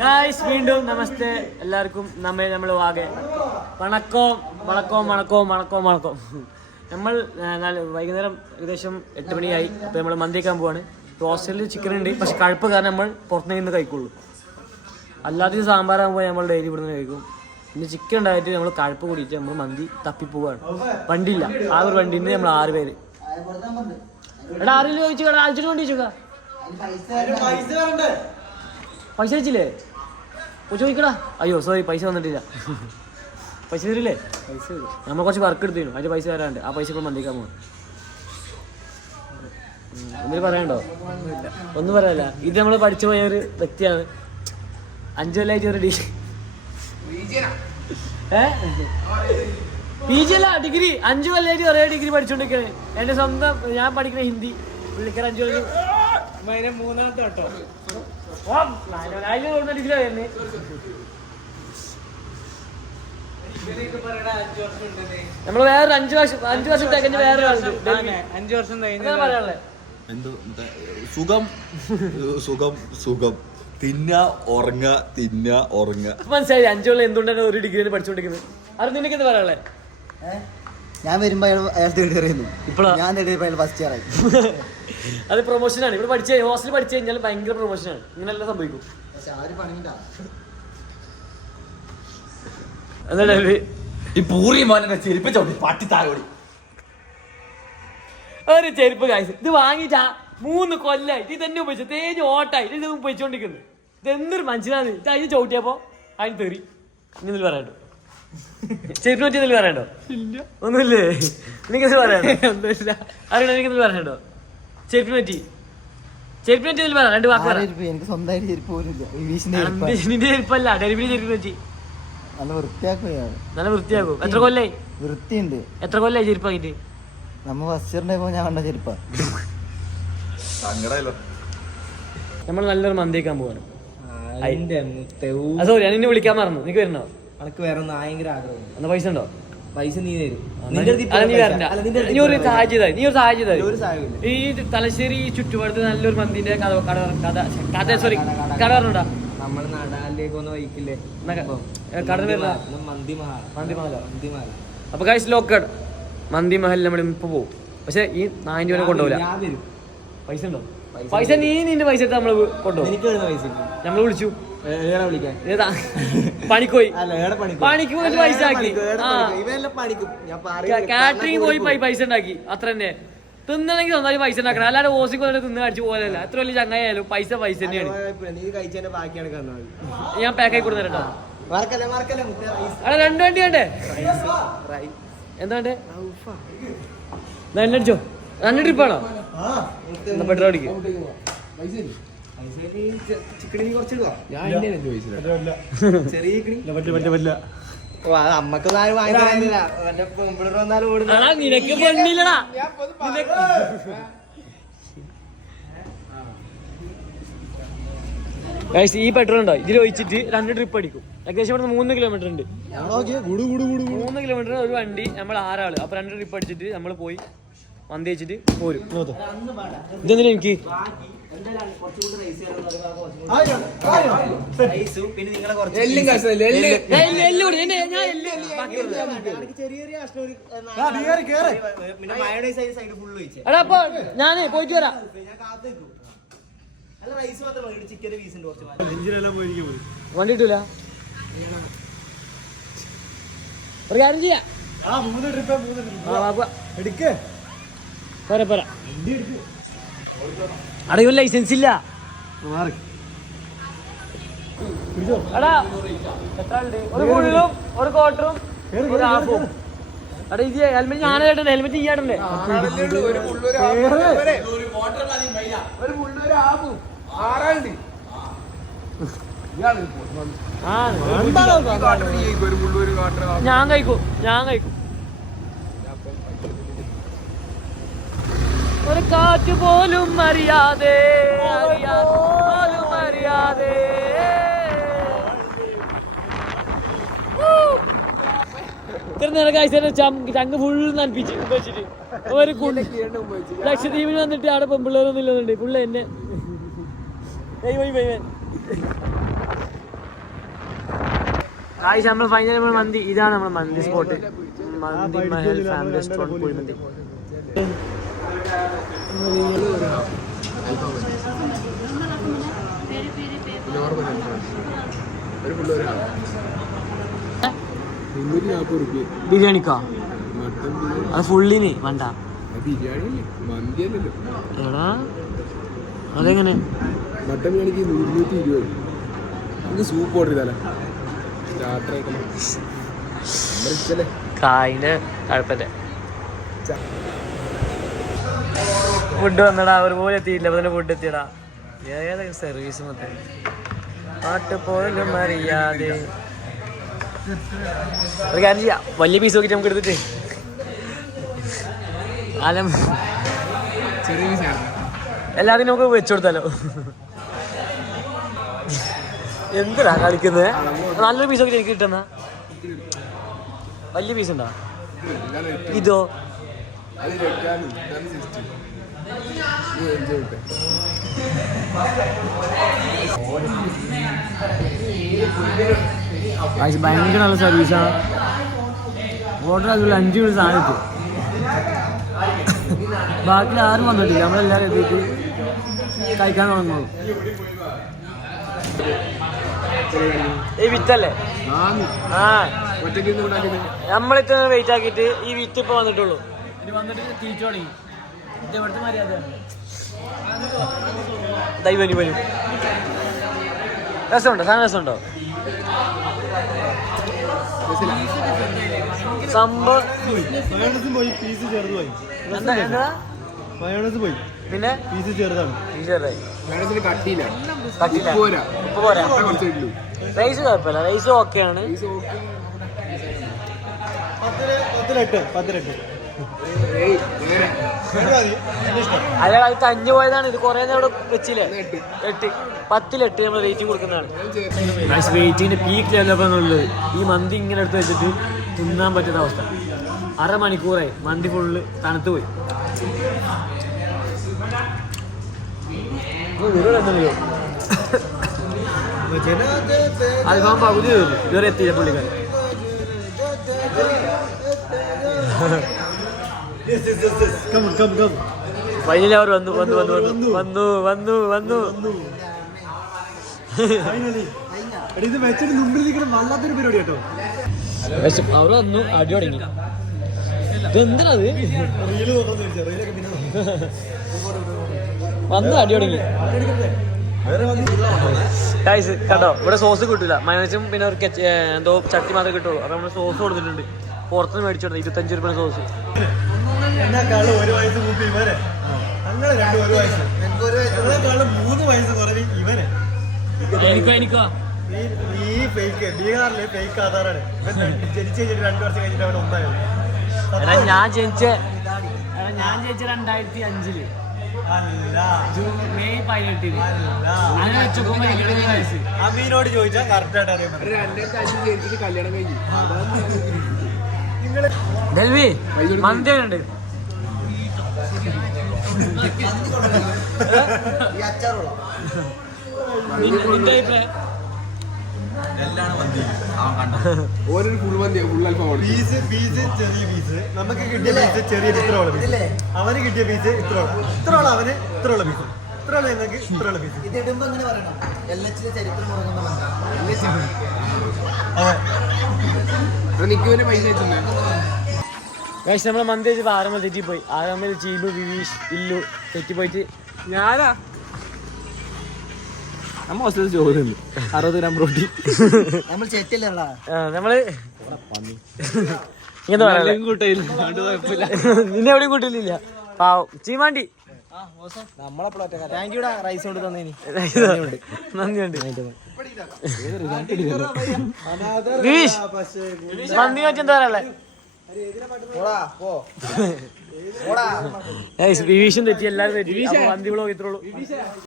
Guys വീണ്ടും നമസ്തേ എല്ലാവർക്കും നമ്മൾ ആകെ വണക്കോം നമ്മൾ വൈകുന്നേരം ഏകദേശം 8 മണിയായി. അപ്പോൾ നമ്മൾ മന്തിക്കാൻ പോവാണ്. ഹോസ്റ്റലിൽ ചിക്കൻ ഉണ്ട്, പക്ഷെ കഴുപ്പ് കാരണം നമ്മൾ പുറത്തുനിന്ന് നിന്ന് കഴിക്കുള്ളൂ. അല്ലാതെ സാമ്പാറാകുമ്പോൾ നമ്മൾ ഡെയിലി ഇവിടുന്ന് കഴിക്കും. പിന്നെ ചിക്കൻ ഉണ്ടായിട്ട് നമ്മൾ കഴുപ്പ് കൂടിയിട്ട് നമ്മൾ മന്തി തപ്പിപ്പോവാണ്. വണ്ടിയില്ല, ആ ഒരു വണ്ടിയിൽ നമ്മൾ 6 പേര്. എടാ ആരെങ്കിലും ചോദിച്ചു അയച്ചിട്ട് വണ്ടി ചോദിച്ചാ പൈസ അയച്ചില്ലേ? ചോദിക്കടാ. അയ്യോ സോറി, പൈസ വന്നിട്ടില്ല. പൈസ തരില്ലേ? പൈസ നമ്മൾ കുറച്ച് വർക്ക് എടുത്തിരുന്നു, അതിൻ്റെ പൈസ തരാണ്ട്. ആ പൈസ ഇപ്പോൾ മന്തിക്കാൻ പോകും. എന്തെങ്കിലും പറയാനുണ്ടോ? ഒന്നും പറയാനില്ല. ഇത് നമ്മൾ പഠിച്ചു പോയ ഒരു വ്യക്തിയാണ്. 5 കൊല്ലമായിട്ട് ഒരു PG അല്ല, ഡിഗ്രി. 5 കൊല്ലമായിട്ട് ഒരേ ഡിഗ്രി പഠിച്ചുകൊണ്ടിരിക്കുകയാണ്. എൻ്റെ സ്വന്തം ഞാൻ പഠിക്കുന്ന ഹിന്ദി. പുള്ളിക്കാർ 5 കൊല്ലം 3ാമത്തെ കേട്ടോ. ഡിഗ്രി ആയിരുന്നു. നമ്മള് വേറെ 5 വർഷം തികഞ്ഞ് വേറെ 5 വർഷം പറയാനുള്ളത് സുഖം സുഖം സുഖം തിന്ന ഉറങ്ങ മനസ്സിലായി. 5 കൊല്ലം എന്തുകൊണ്ടാണ് ഒരു ഡിഗ്രി പഠിച്ചോണ്ടിരിക്കുന്നത്? അത് നിനക്ക് എന്താ പറയാനുള്ളത്? ഞാൻ വരുമ്പോ അയാൾ ഫസ്റ്റ് ഇയർ ആയി. അത് പ്രൊമോഷനാണ്. ഇവിടെ പഠിച്ച ഹോസ്റ്റലിൽ പഠിച്ചു കഴിഞ്ഞാൽ ഭയങ്കര പ്രൊമോഷനാണ്. ഇങ്ങനെല്ലാം സംഭവിക്കും. ഒരു ചെരുപ്പ് കാഴ്ച ഇത് വാങ്ങിച്ചാ 3 കൊല്ലായിട്ട് ഇതെന്നെ ഉപയോഗിച്ചു. തേഞ്ഞ് ഓട്ടായിട്ട് ഇത് ഉപയോഗിച്ചോണ്ടിരിക്കുന്നു. ഇതെന്തൊരു മനുഷ്യനാണ്. ഇത് അതിന് ചവിട്ടിയപ്പോ അതിന് തെറി. ഇനി പറയാണ്ടോ? ചെരുപ്പിനെ പറ്റി എന്തെങ്കിലും പറയാണ്ടോ? ഒന്നുമില്ലേ? എനിക്കെന്തെങ്കിലും പറയാണ്ടോ? ഒന്നുമില്ല. അറിയണോ? എനിക്കെന്തെങ്കിലും പറയാണ്ടോ? ചെരുപ്പിനെ പറ്റി എന്തെങ്കിലും പറയാം. 2 വാക്ക് പറയാം. എനിക്ക് സ്വന്തമായിട്ട് ചെരുപ്പ് പോലും നിന്റെ ചെരുപ്പല്ല, ഡെലിവറി ചെരുപ്പിനെ പറ്റി. നല്ല വൃത്തിയാക്കും. എത്ര കൊല്ലായി? വൃത്തിയുണ്ട്. എത്ര കൊല്ലായി ചെരുപ്പ് ആയിട്ട്? നമ്മ ഫസ്റ്റ് ഇയറിന്റെ ഞാൻ കണ്ട ചെരുപ്പാ. നമ്മൾ നല്ലൊരു മന്തിക്കാൻ പോവാണ്. സോറി, ഞാൻ നിന്നെ വിളിക്കാൻ മറന്നു. നീക്ക് വരണോ? എനിക്ക് വേറെ ഭയങ്കര ആഗ്രഹം. എന്നാ പൈസ ഉണ്ടോ? പൈസ നീ തരും. നീ ഒരു സഹായം ചെയ്താൽ ഈ തലശ്ശേരി ചുറ്റുപാടത്ത് നല്ലൊരു മന്തിന്റെ കഥ പറഞ്ഞോണ്ടാ. നമ്മള് നടാലിലേക്ക് ഒന്ന് വഹിക്കില്ലേ? അപ്പൊ ഗൈസ് ലോക്കഡ് മന്തി മഹൽ നമ്മൾ ഇപ്പൊ പോകും. പക്ഷെ ഈ 9 വരെ കൊണ്ടുപോകില്ല. പൈസ ഉണ്ടോ? പൈസ നിന്റെ പൈസ എടുത്ത് നമ്മള് കൊണ്ടുപോകും. നമ്മള് വിളിച്ചു പണിക്ക് പോയി പൈസ ആക്കി. കാറ്ററിംഗ് പോയി പൈസ ഉണ്ടാക്കി. അത്ര തന്നെ. തിന്നണമെങ്കിൽ സ്വന്തമായി പൈസ ഉണ്ടാക്കണം. അല്ലാതെ ഓസിക്ക് വന്നിട്ട് തിന്ന് അടിച്ചു പോലല്ല. എത്ര വലിയ ചങ്ങായാലും പൈസ തന്നെയാണ്. ഞാൻ പാക്കായി കൊടുത്തരാം കേട്ടോ. 2 വണ്ടി വേണ്ടേ? എന്താ വേണ്ടേ? എന്നെ അടിച്ചോ. 2 ട്രിപ്പാണോ? പെട്രോൾ അടിക്കും. നിനക്ക് പെണ്ണില്ലടാ. ഈ പെട്രോൾ ഉണ്ടോ? ഇതിൽ ഒഴിച്ചിട്ട് 2 ട്രിപ്പ് അടിക്കും. ഏകദേശം ഇവിടെ 3 കിലോമീറ്റർ ഉണ്ട്. 3 കിലോമീറ്റർ ഒരു വണ്ടി, നമ്മൾ 6 ആള്. അപ്പൊ 2 ട്രിപ്പ് അടിച്ചിട്ട് നമ്മൾ പോയി മന്തി വെച്ചിട്ട് പോരും. ഇതെന്തിനാ എനിക്ക് ഞാനേ പോയിട്ട് വരാം. വണ്ടി കിട്ടൂല. ഒരു കാര്യം ചെയ്യാം. അടയോ ലൈസൻസ് ഇല്ല. ഒരു ഫുള്ളും ഒരു ക്വാർട്ടറും ഒരു ഹാഫും. അടാ ഇത് ഹെൽമെറ്റ് ഞാനേട്ടൻ. ഹെൽമെറ്റ് ചെയ്യാടല്ലേ? ഞാൻ കഴിക്കും. ഒരു കാറ്റ് പോലും അറിയാതെ ഇത്ര നേരം കഴിച്ച ചങ്ക് ഫുള്ള് നനപ്പിച്ച് വെച്ചിട്ട് ഒരു ലക്ഷദ്വീപിന് വന്നിട്ട് അവിടെ പെമ്പിള്ളേരൊന്നും ഇല്ലെന്നുണ്ട്. പുള്ളി എന്നെ കാഴ്ച നമ്മൾ ഫൈനൽ മന്തി. ഇതാണ് നമ്മുടെ മന്തി സ്പോട്ട്. മന്തി മഹൽ ഫാമിലി റെസ്റ്റോറൻറ്റ് കുഴിമന്തി. ബിരിയാണിക്കാ അത് ഫുള്ളിന് വേണ്ട. എടാ അതെങ്ങനെ മട്ടൻ ബിരിയാണിക്ക് 120. സൂപ്പ് ഓർഡർ ചെയ്താലേ കായിന്റെ കുഴപ്പമില്ല. ഫുഡ് വന്നടാ, ഒരു പോലെ എത്തിയില്ല. അപ്പൊ തന്നെ ഫുഡ് എത്തിയടാ. ഏതൊക്കെ സർവീസ് മൊത്തം പാട്ട് പോലും അറിയാതെ. ഒരു കാര്യം ചെയ്യാം, വലിയ പീസ് നോക്കിട്ട് നമുക്ക് എടുത്തിട്ട് ആലം എല്ലാത്തിനും നമുക്ക് വെച്ചു കൊടുത്താലോ. എന്തിനാ കളിക്കുന്നത്? നല്ലൊരു പീസ് നോക്കിട്ട് എനിക്ക് കിട്ടുന്ന വലിയ പീസ് ഉണ്ടോ? ഇതോ ഭയങ്കര നല്ല സർവീസാണ്. ഓർഡർ അതുപോലെ 5 മിനിറ്റ് സാധനം എത്തും. ബാക്കി ആരും വന്നിട്ടില്ല, നമ്മളെല്ലാവരും എത്തിയിട്ട് കഴിക്കാൻ തുടങ്ങുള്ളൂ. ഈ വിത്തല്ലേ? ആ, നമ്മളിത്ര വെയിറ്റ് ആക്കിയിട്ട് ഈ വിത്ത് ഇപ്പൊ വന്നിട്ടുള്ളൂ. ഇത് വന്നിട്ട് തീറ്റ തുടങ്ങി. ഇത് എവിടുത്തെ മര്യാദ? വരും വരും. രസമുണ്ടോ? സാധനം രസമുണ്ടോ? സംഭവം പിന്നെ ചെറുതായി. ഉപ്പ് പോരാ. റൈസ് കുഴപ്പമില്ല, റൈസ് ഓക്കെയാണ്. അയാൾ അത് തഞ്ഞു പോയതാണ്. ഇത് കുറെ അവിടെ വെച്ചില്ലേ? 8 10 നമ്മൾ റേറ്റിംഗ് കൊടുക്കുന്നതാണ്. റേറ്റിങ്ങിന്റെ പീക്ക് ലെവലുള്ളത്. ഈ മന്തി ഇങ്ങനെ എടുത്ത് വെച്ചിട്ട് തിന്നാൻ പറ്റുന്ന അവസ്ഥ. 1/2 മണിക്കൂറായി മന്തി ഫുള്ള് തണുത്ത് പോയി. അൽഫാം പകുതി തീർന്നു, ഇതുവരെ എത്തിയില്ല പുള്ളിക്കാരൻ. ഫൈനലി അവർ വന്നു. അവർ വന്നു, അടി തുടങ്ങി. ഇതെന്തിനത് വന്നു അടി തുടങ്ങി. ഗൈസ് കണ്ടോ, ഇവിടെ സോസ് കിട്ടില്ല. മയോണൈസും പിന്നെ ഒരു എന്തോ ചട്ടി മാത്രമേ കിട്ടുള്ളൂ. അപ്പൊ നമ്മള് സോസ് കൊടുത്തിട്ടുണ്ട്. പുറത്തുനിന്ന് മേടിച്ചോട്ടെ 25 രൂപ സോസ്. എനിക്കോ ഞാൻ ജനിച്ച 2005 മെയ് 18 അങ്ങനെ വെച്ചപ്പോ അമീനോട് ചോദിച്ചാൽ കറക്റ്റായിട്ട് അറിയാം. കല്യാണം കഴിഞ്ഞു ഡെൽവി മന്തിയുണ്ട്. നിന്റെ അഭിപ്രായം? ഓരോ ഫുൾ മന്തി ഫുൾ അൽഫാം. പീസ് ചെറിയ പീസ്. നമുക്ക് കിട്ടിയ പീസ് ചെറിയ ഇത്രയുള്ള പീസ്. അവന് കിട്ടിയ പീസ് ഇത്രയുള്ള അവന് ഇത്രയുള്ള പീസ്. ഇത്രയുള്ള ഞങ്ങൾക്ക് ഇത്രയുള്ള പീസ്. ഇതിടുമ്പോ അങ്ങനെ പറയണം, LH ചരിത്രം നിക്കുവിന്റെ പൈസ വെച്ചിട്ടുണ്ട്. നമ്മളെ മന്തി വെച്ചപ്പോ ആരമ്മ തെറ്റിപ്പോയി. ആരമ്മ ചീബു വിവീഷ് ഇല്ലു തെറ്റിപ്പോയിട്ട് ഞാനാ നമ്മ ഹോസ്റ്റലിൽ ചോറ് 60 ഗ്രാം പ്രോട്ടീൻ. നമ്മൾ ചെറ്റില്ല. നമ്മള് ഇങ്ങനെ പറയാ നിന്നെ എവിടെയും കൂട്ടില്ല. പാവം ചീമാണ്ടി. താങ്ക് യുടാ റൈസ് കൊണ്ട് തന്നേനി. നന്ദിയുണ്ട്. വിവീഷ് മന്തി വെച്ച് എന്താ പറയാ? വിവീഷും തെറ്റി, എല്ലാരും തെറ്റി. മന്തി വ്ളോഗ് ഇത്രയുള്ളൂ.